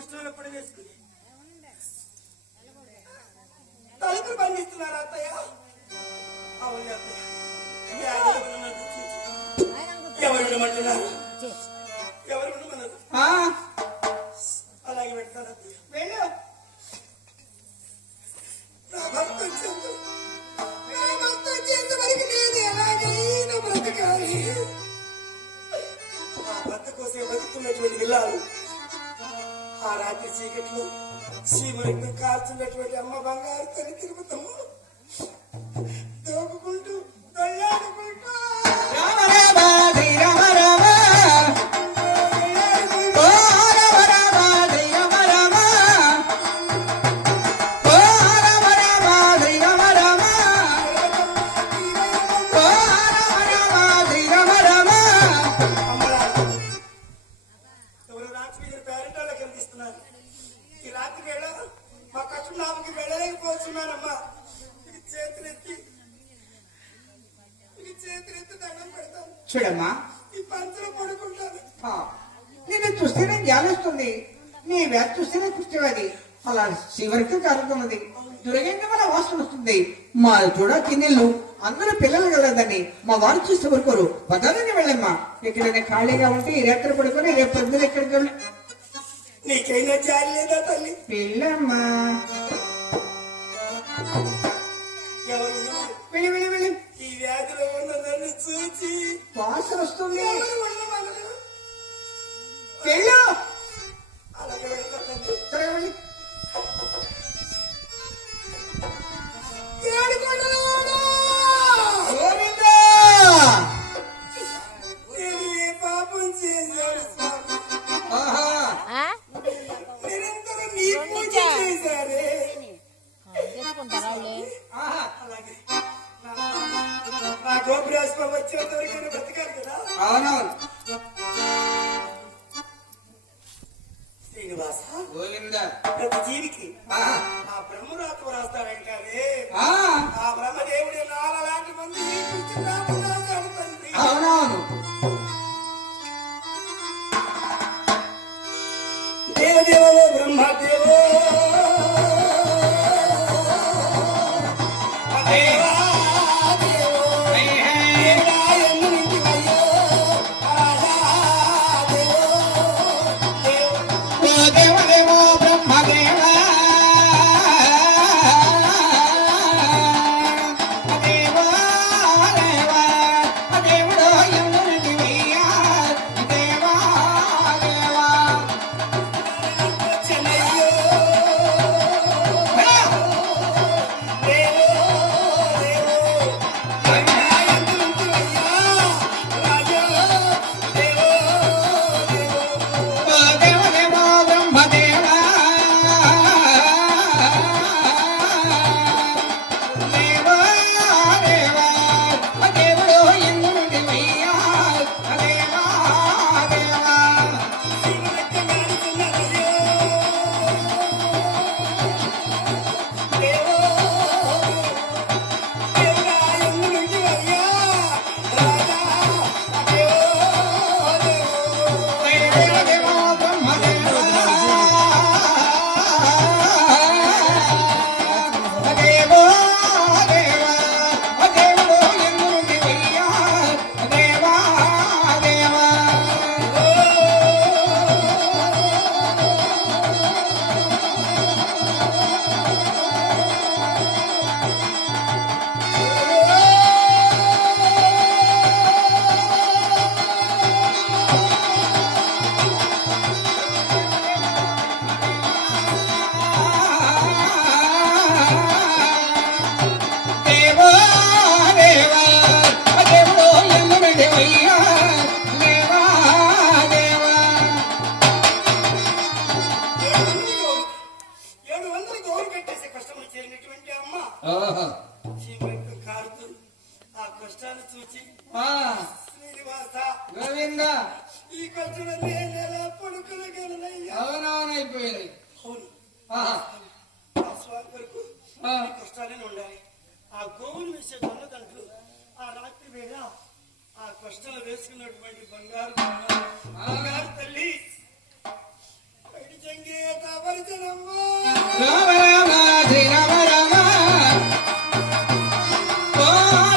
కష్టంలో పడి వేసుకుని తలుపులు బంధిస్తున్నారు అత్తయ్య. అవును అత్తయ్య, ఎవరు వినమంటున్నారు? ఎవరు వినమన్నారు? అలాగే పెడతాను అత్తయ్య. వెళ్ళు. నా భర్త వచ్చేంతవరకు నేను ఎలాగైనా బ్రతకాలి. ఆ భర్త కోసం బతుకుతున్నటువంటి వెళ్ళాలి. ఆ రాత్రి చీకట్లో సీమరెక్కం కాల్చున్నటువంటి అమ్మ బంగారు తల్లి తిరుగుతాము దోపుకుంటూ దొల్లాడుకుంటూ చూడమ్మా, నేను చూస్తేనే జ్ఞానిస్తుంది, నీ వేద చూస్తేనే కూర్చోవాలి. అలా చివరికి కలుగుతున్నది, దురగంగా మన వాసన వస్తుంది. మా చూడ కిన్నెళ్ళు అందరూ పిల్లలు కలదని మా వారు చూస్తే ఊరుకోరు. పదాలని వెళ్ళమ్మా. ఎక్కడైనా ఖాళీగా ఉంటే ఈ రాత్రి పడుకొని రేపు పొద్దున ఎక్కడికి వెళ్ళి నీకైనా జాలి లేదా తల్లి? వెళ్ళమ్మా, వెళ్ళి వెళ్ళి వెళ్ళి. ఈ వ్యాధిలో ఉన్న నన్ను చూచి వాసన వస్తుంది. వెళ్ళు. అలాగే వెళ్తానండి. త్వరగా వెళ్ళి. నేను ఏ పాపం చేశాను స్వామి? నిరంతరం నీ పూజ చేశారే. అలాగే నా గోపురాశ్వ వచ్చేంత వరకు బ్రతకాలి కదా. అవునవును. శ్రీనివాస, ప్రతి జీవికి ఆ బ్రహ్మరాత్మ రాస్తాడంటారే. ఆ బ్రహ్మదేవుడి నాలాంటి మంది తండ్రి. అవునవును. దేవదేవో బ్రహ్మదేవో ఈ కష్టం అవునవునైపోయింది. కష్టాలనే ఉండాలి. ఆ గోవులు వేసే దొంగదంట్లు ఆ రాత్రి వేళ ఆ కష్టాలు వేసుకున్నటువంటి బంగారు తల్లి బయట చెంగే అమ్మా